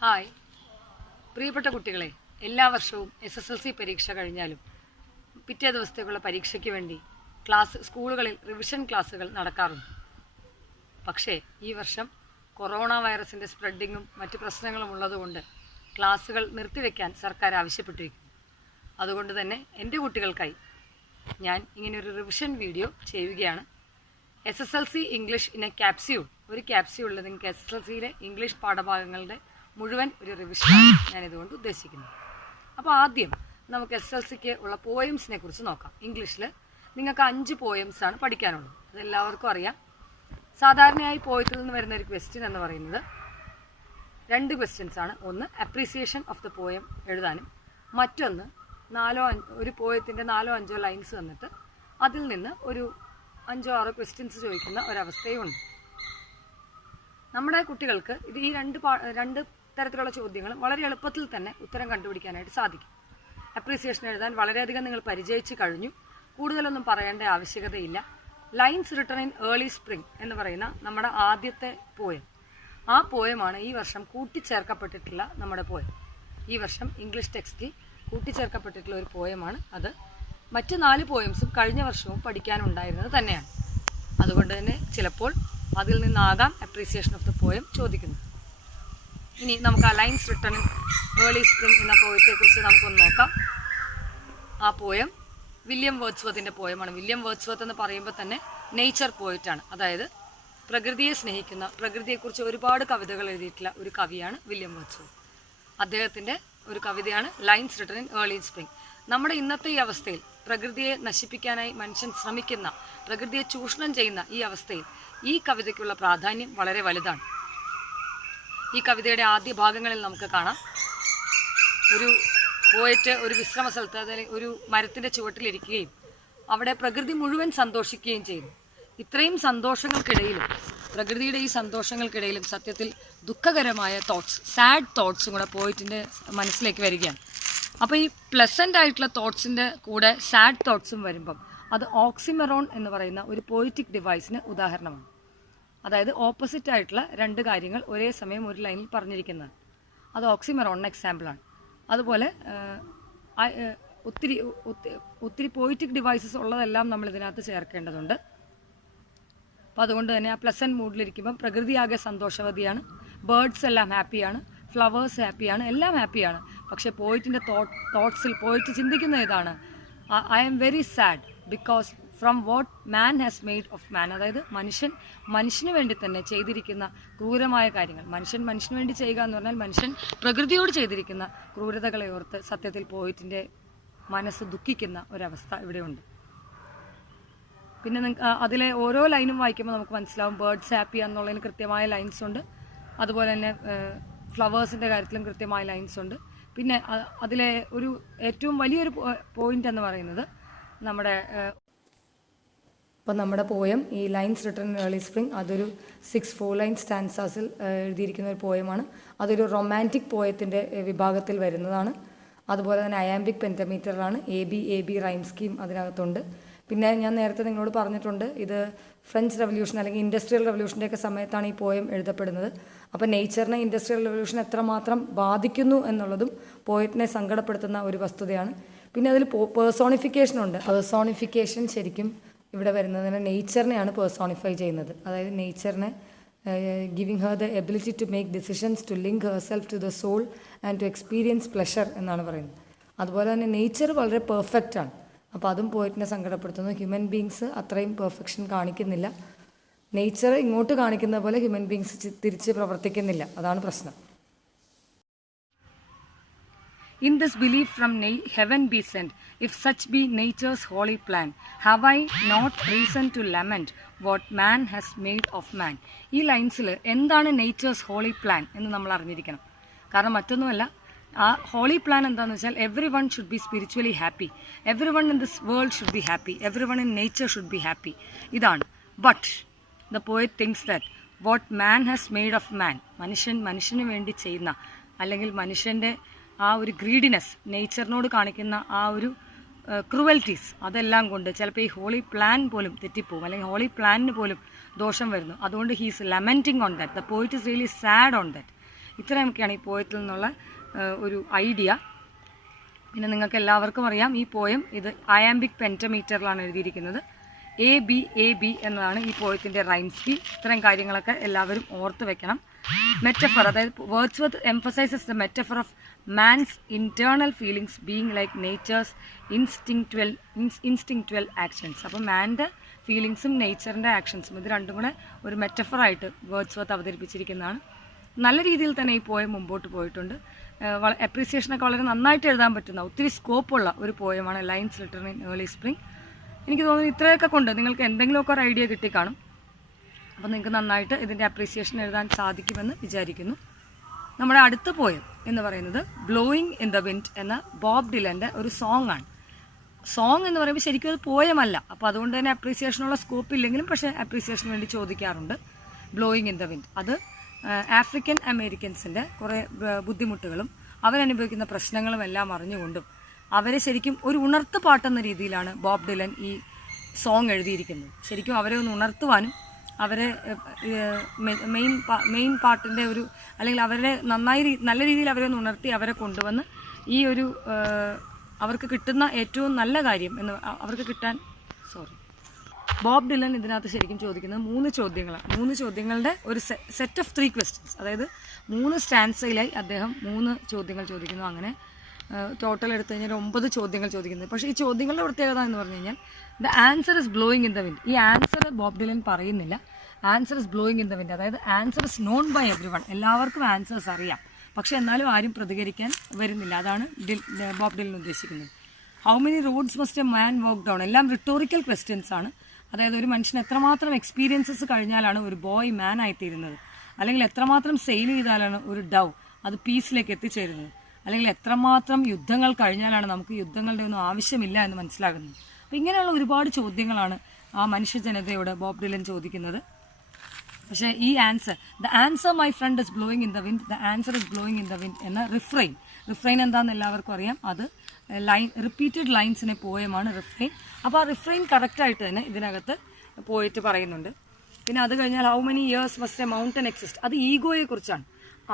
Hi പ്രിയപ്പെട്ട കുട്ടികളെ, എല്ലാ വർഷവും SSLC പരീക്ഷ കഴിഞ്ഞാലും പിറ്റേ ദിവസത്തേക്കുള്ള പരീക്ഷയ്ക്ക് വേണ്ടി സ്കൂളുകളിൽ റിവിഷൻ ക്ലാസ്സുകൾ നടക്കാറുണ്ട്. പക്ഷേ ഈ വർഷം കൊറോണ വൈറസിൻ്റെ സ്പ്രെഡിങ്ങും മറ്റ് പ്രശ്നങ്ങളും ഉള്ളതുകൊണ്ട് ക്ലാസ്സുകൾ നിർത്തിവെക്കാൻ സർക്കാർ ആവശ്യപ്പെട്ടിരിക്കുന്നു. അതുകൊണ്ട് തന്നെ എൻ്റെ കുട്ടികൾക്കായി ഞാൻ ഇങ്ങനെയൊരു റിവിഷൻ വീഡിയോ ചെയ്യുകയാണ്. SSLC English in A capsule, ഒരു ക്യാപ്സ്യൂളിൽ നിങ്ങൾക്ക് SSLCയിലെ ഇംഗ്ലീഷ് പാഠഭാഗങ്ങളുടെ മുഴുവൻ ഒരു റിവിഷനാണ് ഞാനിതുകൊണ്ട് ഉദ്ദേശിക്കുന്നത്. അപ്പോൾ ആദ്യം നമുക്ക് SSLCക്ക് ഉള്ള പോയംസിനെ കുറിച്ച് നോക്കാം. ഇംഗ്ലീഷിൽ നിങ്ങൾക്ക് 5 പോയംസാണ് പഠിക്കാനുള്ളത്. അതെല്ലാവർക്കും അറിയാം. സാധാരണയായി പോയത്തിൽ നിന്ന് വരുന്ന ഒരു ക്വസ്റ്റ്യൻ എന്ന് പറയുന്നത് 2 ക്വസ്റ്റ്യൻസാണ്. ഒന്ന് അപ്രീസിയേഷൻ ഓഫ് ദ പോയം എഴുതാനും, മറ്റൊന്ന് ഒരു പോയത്തിൻ്റെ 4-5 ലൈൻസ് തന്നിട്ട് അതിൽ നിന്ന് ഒരു 5-6 ക്വസ്റ്റ്യൻസ് ചോദിക്കുന്ന ഒരവസ്ഥയുമുണ്ട്. നമ്മുടെ കുട്ടികൾക്ക് ഇത് ഈ രണ്ട് തരത്തിലുള്ള ചോദ്യങ്ങളും വളരെ എളുപ്പത്തിൽ തന്നെ ഉത്തരം കണ്ടുപിടിക്കാനായിട്ട് സാധിക്കും. അപ്രീസിയേഷൻ എഴുതാൻ വളരെയധികം നിങ്ങൾ പരിചയിച്ച് കഴിഞ്ഞു, കൂടുതലൊന്നും പറയേണ്ട ആവശ്യകതയില്ല. Lines written in early spring എന്ന് പറയുന്ന നമ്മുടെ ആദ്യത്തെ പോയം, ആ പോയമാണ് ഈ വർഷം കൂട്ടിച്ചേർക്കപ്പെട്ടിട്ടുള്ള നമ്മുടെ പോയം. ഈ വർഷം ഇംഗ്ലീഷ് ടെക്സ്റ്റിൽ കൂട്ടിച്ചേർക്കപ്പെട്ടിട്ടുള്ള ഒരു പോയമാണ് അത്. മറ്റ് 4 പോയംസും കഴിഞ്ഞ വർഷവും പഠിക്കാനുണ്ടായിരുന്നത് തന്നെയാണ്. അതുകൊണ്ട് തന്നെ ചിലപ്പോൾ അതിൽ നിന്നാകാം അപ്രീസിയേഷൻ ഓഫ് ദ പോയം ചോദിക്കുന്നത്. ഇനി നമുക്ക് ആ lines written in early spring എന്ന പോയത്തെക്കുറിച്ച് നമുക്കൊന്ന് നോക്കാം. ആ പോയം വില്യം വേർഡ്സ്വർത്തിൻ്റെ പോയമാണ്. വില്യം വേർഡ്സ്വർത്ത് എന്ന് പറയുമ്പോൾ തന്നെ നേച്ചർ പോയിറ്റാണ്, അതായത് പ്രകൃതിയെ സ്നേഹിക്കുന്ന, പ്രകൃതിയെക്കുറിച്ച് ഒരുപാട് കവിതകൾ എഴുതിയിട്ടുള്ള ഒരു കവിയാണ് വില്യം വേർഡ്സ്വർത്ത്. അദ്ദേഹത്തിൻ്റെ ഒരു കവിതയാണ് lines written in early spring. നമ്മുടെ ഇന്നത്തെ ഈ അവസ്ഥയിൽ പ്രകൃതിയെ നശിപ്പിക്കാനായി മനുഷ്യൻ ശ്രമിക്കുന്ന, പ്രകൃതിയെ ചൂഷണം ചെയ്യുന്ന ഈ അവസ്ഥയിൽ ഈ കവിതയ്ക്കുള്ള പ്രാധാന്യം വളരെ വലുതാണ്. ഈ കവിതയുടെ ആദ്യ ഭാഗങ്ങളിൽ നമുക്ക് കാണാം, ഒരു പോയറ്റ് ഒരു വിശ്രമ സ്ഥലത്ത്, അതായത് ഒരു മരത്തിൻ്റെ ചുവട്ടിലിരിക്കുകയും അവിടെ പ്രകൃതി മുഴുവൻ സന്തോഷിക്കുകയും ചെയ്യുന്നു. ഇത്രയും സന്തോഷങ്ങൾക്കിടയിലും, പ്രകൃതിയുടെ ഈ സന്തോഷങ്ങൾക്കിടയിലും സത്യത്തിൽ ദുഃഖകരമായ തോട്ട്സ്, സാഡ് തോട്ട്സും കൂടെ പോയറ്റിൻ്റെ മനസ്സിലേക്ക് വരികയാണ്. അപ്പോൾ ഈ പ്ലസൻ്റ് ആയിട്ടുള്ള തോട്ട്സിൻ്റെ കൂടെ സാഡ് തോട്ട്സും വരുമ്പം അത് ഓക്സിമെറോൺ എന്ന് പറയുന്ന ഒരു പോയിറ്റിക് ഡിവൈസിന് ഉദാഹരണമാണ്. അതായത് ഓപ്പോസിറ്റ് ആയിട്ടുള്ള 2 കാര്യങ്ങൾ ഒരേ സമയം ഒരു ലൈനിൽ പറഞ്ഞിരിക്കുന്നത്, അത് ഓക്സിമെറോണിന് എക്സാമ്പിളാണ്. അതുപോലെ ഒത്തിരി പോയിറ്റിക് ഡിവൈസസ് ഉള്ളതെല്ലാം നമ്മൾ ഇതിനകത്ത് ചേർക്കേണ്ടതുണ്ട്. അപ്പോൾ അതുകൊണ്ട് തന്നെ ആ പ്ലസൻറ്റ് മൂഡിലിരിക്കുമ്പം പ്രകൃതി ആകെ സന്തോഷവതിയാണ്, ബേർഡ്സ് എല്ലാം ഹാപ്പിയാണ്, ഫ്ലവേഴ്സ് ഹാപ്പിയാണ്, എല്ലാം ഹാപ്പിയാണ്. പക്ഷേ പോയിറ്റിൻ്റെ തോട്ട്സിൽ പോയിറ്റ് ചിന്തിക്കുന്ന ഇതാണ്, I am very sad because from what man has made of man. അതായത് മനുഷ്യന് വേണ്ടി തന്നെ ചെയ്തിരിക്കുന്ന ക്രൂരമായ കാര്യങ്ങൾ, മനുഷ്യന് വേണ്ടി ചെയ്യുക എന്ന് പറഞ്ഞാൽ മനുഷ്യൻ പ്രകൃതിയോട് ചെയ്തിരിക്കുന്ന ക്രൂരതകളെ ഓർത്ത് സത്യത്തിൽ പോയിറ്റിൻ്റെ മനസ്സ് ദുഃഖിക്കുന്ന ഒരവസ്ഥ ഇവിടെയുണ്ട്. പിന്നെ അതിലെ ഓരോ ലൈനും വായിക്കുമ്പോൾ നമുക്ക് മനസ്സിലാവും ബേർഡ്സ് ഹാപ്പി എന്നുള്ളതിന് കൃത്യമായ ലൈൻസ് ഉണ്ട്. അതുപോലെ തന്നെ ഫ്ലവേഴ്സിൻ്റെ കാര്യത്തിലും കൃത്യമായ ലൈൻസ് ഉണ്ട്. പിന്നെ അതിലെ ഒരു ഏറ്റവും വലിയൊരു പോയിന്റ് എന്ന് പറയുന്നത് നമ്മുടെ പോയം ഈ lines written in early spring, അതൊരു 4 ലൈൻ സ്റ്റാൻസാസിൽ എഴുതിയിരിക്കുന്ന ഒരു പോയമാണ്. അതൊരു റൊമാൻറ്റിക് പോയത്തിൻ്റെ വിഭാഗത്തിൽ വരുന്നതാണ്. അതുപോലെ തന്നെ iambic പെൻറ്റമീറ്ററിലാണ്. A B rhyme scheme അതിനകത്തുണ്ട്. പിന്നെ ഞാൻ നേരത്തെ നിങ്ങളോട് പറഞ്ഞിട്ടുണ്ട്, ഇത് ഫ്രഞ്ച് റവല്യൂഷൻ അല്ലെങ്കിൽ ഇൻഡസ്ട്രിയൽ റവല്യൂഷൻ്റെയൊക്കെ സമയത്താണ് ഈ പോയം എഴുതപ്പെടുന്നത്. അപ്പോൾ നേച്ചറിനെ ഇൻഡസ്ട്രിയൽ റവല്യൂഷൻ എത്രമാത്രം ബാധിക്കുന്നു എന്നുള്ളതും പോയറ്റിനെ സങ്കടപ്പെടുത്തുന്ന ഒരു വസ്തുതയാണ്. പിന്നെ അതിൽ പേഴ്സോണിഫിക്കേഷൻ ഉണ്ട്. പേഴ്സോണിഫിക്കേഷൻ ശരിക്കും ഇവിടെ വരുന്നതിന് നേച്ചറിനെയാണ് പേഴ്സോണിഫൈ ചെയ്യുന്നത്. അതായത് നേച്ചറിനെ giving her the ability to make decisions, to link her self to the soul and to experience pleasure എന്നാണ് പറയുന്നത്. അതുപോലെ തന്നെ നേച്ചർ വളരെ പെർഫെക്റ്റ് ആണ്. അപ്പോൾ അതും പോയിറ്റിനെ സങ്കടപ്പെടുത്തുന്നു. ഹ്യൂമൻ ബീങ്സ് അത്രയും പെർഫെക്ഷൻ കാണിക്കുന്നില്ല. നേച്ചർ ഇങ്ങോട്ട് കാണിക്കുന്ന പോലെ ഹ്യൂമൻ ബീങ്സ് തിരിച്ച് പ്രവർത്തിക്കുന്നില്ല, അതാണ് പ്രശ്നം. In this belief from heaven be sent, if such be nature's holy plan, have I not reason to lament what man has made of man? ഈ ലൈൻസിൽ എന്താണ് നേച്ചേഴ്സ് ഹോളി പ്ലാൻ എന്ന് നമ്മൾ അറിഞ്ഞിരിക്കണം. കാരണം മറ്റൊന്നുമല്ല, ആ ഹോളി പ്ലാൻ എന്താണെന്ന് വെച്ചാൽ every one should be spiritually happy, every one in this world should be happy, every one in nature should be happy, ഇതാണ്. But the poet things that what man has made of മാൻ, മനുഷ്യന് വേണ്ടി ചെയ്യുന്ന, അല്ലെങ്കിൽ മനുഷ്യൻ്റെ ആ ഒരു greediness, നേച്ചറിനോട് കാണിക്കുന്ന ആ ഒരു ക്രൂവൽറ്റീസ്, അതെല്ലാം കൊണ്ട് ചിലപ്പോൾ ഈ ഹോളി പ്ലാൻ പോലും തെറ്റിപ്പോകും, അല്ലെങ്കിൽ ഹോളി പ്ലാനിന് പോലും ദോഷം വരുന്നു. അതുകൊണ്ട് he's ലമെൻറ്റിങ് on that. The poet is really sad on that. ഇത്രയൊക്കെയാണ് ഈ പോയത്തിൽ നിന്നുള്ള ഒരു ഐഡിയ. പിന്നെ നിങ്ങൾക്ക് എല്ലാവർക്കും അറിയാം ഈ പോയം ഇത് അയാംബിക് പെൻറ്റമീറ്ററിലാണ് എഴുതിയിരിക്കുന്നത്. ABAB എന്നതാണ് ഈ പോയത്തിൻ്റെ റൈം സ്കീം. ഇത്തരം കാര്യങ്ങളൊക്കെ എല്ലാവരും ഓർത്ത് വെക്കണം. മെറ്റഫർ, അതായത് Wordsworth emphasises the metaphor of man's internal feelings being like natures ഇൻസ്റ്റിങ്ക്ച്വൽ actions. അപ്പം മാൻ്റെ ഫീലിങ്സും നേച്ചറിൻ്റെ ആക്ഷൻസും ഇത് രണ്ടും കൂടെ ഒരു മെറ്റഫറായിട്ട് വേർഡ്സ്വർത്ത് അവതരിപ്പിച്ചിരിക്കുന്നതാണ്. നല്ല രീതിയിൽ തന്നെ ഈ പോയം മുമ്പോട്ട് പോയിട്ടുണ്ട്. അപ്രീസിയേഷനൊക്കെ വളരെ നന്നായിട്ട് എഴുതാൻ പറ്റുന്ന ഒത്തിരി സ്കോപ്പുള്ള ഒരു പോയമാണ് lines written in early spring. എനിക്ക് തോന്നുന്നു ഇത്രയൊക്കെ കൊണ്ട് നിങ്ങൾക്ക് എന്തെങ്കിലുമൊക്കെ ഒരു ഐഡിയ കിട്ടിക്കാണും. അപ്പോൾ നിങ്ങൾക്ക് നന്നായിട്ട് ഇതിൻ്റെ അപ്രീസിയേഷൻ എഴുതാൻ സാധിക്കുമെന്ന് വിചാരിക്കുന്നു. നമ്മുടെ അടുത്ത പോയം എന്ന് പറയുന്നത് ബ്ലോയിങ് ഇൻ ദ വിൻഡ് എന്ന ബോബ് ഡിലൻ്റെ ഒരു സോങ് ആണ്. സോങ് എന്ന് പറയുമ്പോൾ ശരിക്കും അത് പോയമല്ല. അപ്പോൾ അതുകൊണ്ട് തന്നെ അപ്രീസിയേഷനുള്ള സ്കോപ്പ് ഇല്ലെങ്കിലും പക്ഷേ അപ്രീസിയേഷന് വേണ്ടി ചോദിക്കാറുണ്ട്. ബ്ലോയിങ് ഇൻ ദ വിൻഡ് അത് ആഫ്രിക്കൻ അമേരിക്കൻസിൻ്റെ കുറേ ബുദ്ധിമുട്ടുകളും അവരനുഭവിക്കുന്ന പ്രശ്നങ്ങളും എല്ലാം അറിഞ്ഞുകൊണ്ടും അവരെ ശരിക്കും ഒരു ഉണർത്ത് പാട്ടെന്ന രീതിയിലാണ് ബോബ് ഡിലൻ ഈ സോങ് എഴുതിയിരിക്കുന്നത്. ശരിക്കും അവരെ ഒന്ന് ഉണർത്തുവാനും അവരെ മെയിൻ പാട്ടിൻ്റെ ഒരു അല്ലെങ്കിൽ അവരെ നല്ല രീതിയിൽ അവരെ ഒന്ന് ഉണർത്തി അവരെ കൊണ്ടുവന്ന് ഈ ഒരു അവർക്ക് കിട്ടുന്ന ഏറ്റവും നല്ല കാര്യം എന്ന് അവർക്ക് കിട്ടാൻ ബോബ് ഡിലൻ ഇതിനകത്ത് ശരിക്കും ചോദിക്കുന്നത് 3 ചോദ്യങ്ങളാണ്. 3 ചോദ്യങ്ങളുടെ ഒരു സെറ്റ് ഓഫ് 3 ക്വസ്റ്റ്യൻസ്, അതായത് 3 സ്റ്റാൻസയിലായി അദ്ദേഹം 3 ചോദ്യങ്ങൾ ചോദിക്കുന്നു. അങ്ങനെ ടോട്ടൽ എടുത്തു കഴിഞ്ഞാൽ 9 ചോദ്യങ്ങൾ ചോദിക്കുന്നത്. പക്ഷേ ഈ ചോദ്യങ്ങളുടെ പ്രത്യേകത എന്ന് പറഞ്ഞു കഴിഞ്ഞാൽ the answer is blowing in the wind. ഈ ആൻസർ ബോബ് ഡിലൻ പറയുന്നില്ല. Answer is blowing in the wind, അതായത് answer is known by every one. എല്ലാവർക്കും ആൻസേഴ്സ് അറിയാം, പക്ഷേ എന്നാലും ആരും പ്രതികരിക്കാൻ വരുന്നില്ല. അതാണ് ബോബ് ഡിലൻ ഉദ്ദേശിക്കുന്നത്. How many roads must a man walk down, എല്ലാം റിട്ടോറിക്കൽ ക്വസ്റ്റ്യൻസ് ആണ്. അതായത് ഒരു മനുഷ്യൻ എത്രമാത്രം എക്സ്പീരിയൻസസ് കഴിഞ്ഞാലാണ് ഒരു ബോയ് മാൻ ആയിത്തീരുന്നത്, അല്ലെങ്കിൽ എത്രമാത്രം സെയിൽ ചെയ്താലാണ് ഒരു ഡവ് അത് പീസിലേക്ക് എത്തിച്ചേരുന്നത്, അല്ലെങ്കിൽ എത്രമാത്രം യുദ്ധങ്ങൾ കഴിഞ്ഞാലാണ് നമുക്ക് യുദ്ധങ്ങളുടെ ഒന്നും ആവശ്യമില്ല എന്ന് മനസ്സിലാകുന്നത്. അപ്പോൾ ഇങ്ങനെയുള്ള ഒരുപാട് ചോദ്യങ്ങളാണ് ആ മനുഷ്യജനതയോട് ബോബ് ഡിലൻ ചോദിക്കുന്നത്. പക്ഷേ ഈ the answer my friend is blowing in the wind, the answer is blowing in the wind എന്ന റിഫ്രെയിൻ എന്താണെന്ന് എല്ലാവർക്കും അറിയാം. അത് റിപ്പീറ്റഡ് ലൈൻസിനെ പോയമാണ് റിഫ്രെയിൻ. അപ്പോൾ ആ റിഫ്രെയിൻ കറക്റ്റായിട്ട് തന്നെ ഇതിനകത്ത് പോയിട്ട് പറയുന്നുണ്ട്. പിന്നെ അത് കഴിഞ്ഞാൽ how many years must A mountain exist, അത് ഈഗോയെക്കുറിച്ചാണ്.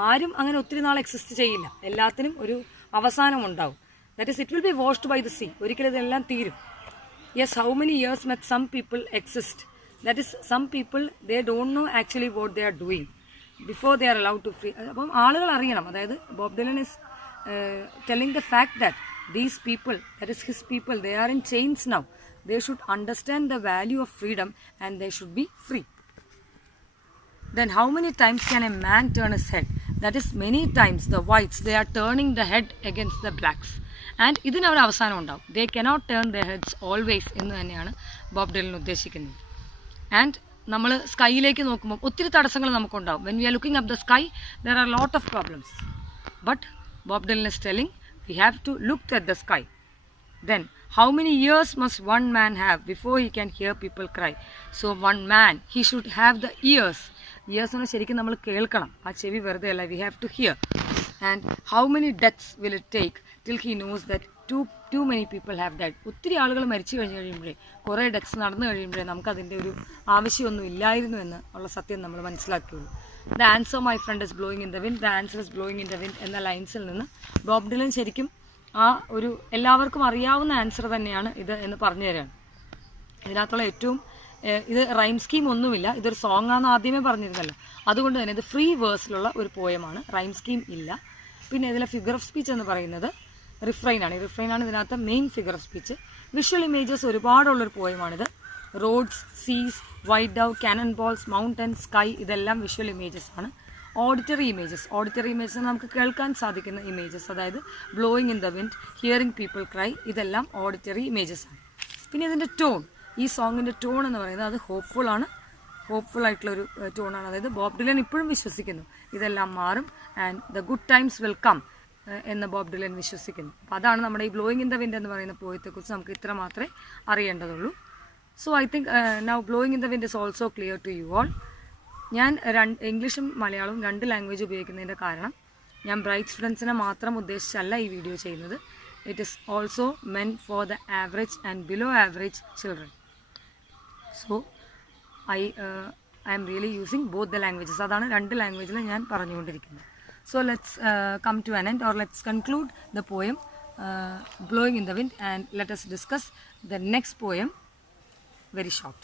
ആരും അങ്ങനെ ഒത്തിരി നാൾ എക്സിസ്റ്റ് ചെയ്യില്ല, എല്ലാത്തിനും ഒരു അവസാനം ഉണ്ടാവും. That is it will be washed by the sea, ഒരിക്കലും ഇതെല്ലാം തീരും. Yes, how many years must some people exist, that is some people they don't know actually what they are doing before they are allowed to free. അപ്പം ആളുകൾ അറിയണം, അതായത് Bob Dylan is telling the fact that these people, that is his people, they are in chains now. They should understand the value of freedom and they should be free. Then how many times can a man turn his head? That is many times the whites, they are turning the head against the blacks. And ഇതിനൊരു അവസാനം ഉണ്ടാവും. They cannot turn their heads always എന്ന് തന്നെയാണ് Bob Dylan ഉദ്ദേശിക്കുന്നത്. And നമ്മൾ സ്കൈയിലേക്ക് നോക്കുമ്പോൾ ഒത്തിരി തടസ്സങ്ങൾ നമുക്കുണ്ടാവും. When we are looking up the sky, there are a lot of problems. But Bob Dylan is telling we have to look at the sky. Then how many years must one man have before he can hear people cry? So one man, he should have the ears. Ears എന്ന് ശരിക്കും നമ്മൾ കേൾക്കണം, ആ ചെവി വെറുതെ അല്ല. We have to hear. And how many deaths will it take till he knows that too many people have died? ഒത്തിരി ആളുകൾ മരിച്ചു കഴിയുമ്പോഴേ, കുറേ ഡെത്ത്സ് നടന്നു കഴിയുമ്പോഴേ നമുക്കതിൻ്റെ ഒരു ആവശ്യമൊന്നും ഇല്ലായിരുന്നു എന്ന് ഉള്ള സത്യം നമ്മൾ മനസ്സിലാക്കിയുള്ളൂ. The answer my friend is blowing in the wind, the answer is blowing in the wind എന്ന ലൈൻസിൽ നിന്ന് ബോബ് ഡിലൻ ശരിക്കും ആ ഒരു എല്ലാവർക്കും അറിയാവുന്ന ആൻസർ തന്നെയാണ് ഇത് എന്ന് പറഞ്ഞു തരാണ്. ഇതിനകത്തുള്ള ഏറ്റവും ഇത് റൈം സ്കീം ഒന്നുമില്ല, ഇതൊരു സോങ് ആണെന്ന് ആദ്യമേ പറഞ്ഞിരുന്നല്ലോ. അതുകൊണ്ട് തന്നെ ഇത് ഫ്രീ വേഴ്സിലുള്ള ഒരു പോയമാണ്, റൈം സ്കീം ഇല്ല. പിന്നെ ഇതിലെ ഫിഗർ ഓഫ് സ്പീച്ച് എന്ന് പറയുന്നത് റിഫ്രൈനാണ്. റിഫ്രൈനാണ് ഇതിനകത്ത് main figure of speech. Visual images ഒരുപാടുള്ളൊരു പോയമാണിത്. Roads, സീസ്, white Dove, Canon balls, mountain, sky, ഇതെല്ലാം വിഷ്വൽ ഇമേജസ് ആണ്. ഓഡിറ്ററി ഇമേജസ് നമുക്ക് കേൾക്കാൻ സാധിക്കുന്ന ഇമേജസ്, അതായത് blowing in the wind, hearing people cry, ഇതെല്ലാം ഓഡിറ്ററി ഇമേജസ് ആണ്. പിന്നെ ഇതിൻ്റെ ടോൺ, ഈ സോങ്ങിൻ്റെ ടോൺ എന്ന് പറയുന്നത് അത് ഹോപ്പ്ഫുൾ ആയിട്ടുള്ളൊരു ടോണാണ്. അതായത് ബോബ് ഡിലൻ ഇപ്പോഴും വിശ്വസിക്കുന്നു ഇതെല്ലാം മാറും, and the good times will come എന്ന് ബോബ് ഡിലൻ വിശ്വസിക്കുന്നു. അപ്പോൾ അതാണ് നമ്മുടെ ഈ ബ്ലോയിങ് ഇൻ ദ വിൻഡ് എന്ന് പറയുന്ന പോയത്തെക്കുറിച്ച് നമുക്ക് ഇത്ര മാത്രമേ അറിയേണ്ടതുള്ളൂ. So I think now blowing in the wind is also clear to you all. ഞാൻ ഇംഗ്ലീഷും മലയാളവും 2 ലാംഗ്വേജ് ഉപയോഗിക്കുന്നതിൻ്റെ കാരണം ഞാൻ ബ്രൈറ്റ് സ്റ്റുഡൻസിനെ മാത്രം ഉദ്ദേശിച്ചല്ല ഈ വീഡിയോ ചെയ്യുന്നത്. It is also meant for the average and below average children. So I am really using both the languages. അതാണ് 2 ലാംഗ്വേജിൽ ഞാൻ പറഞ്ഞുകൊണ്ടിരിക്കുന്നത്. So let's come to an end, or let's conclude the poem Blowing in the Wind, and let us discuss the next poem very short.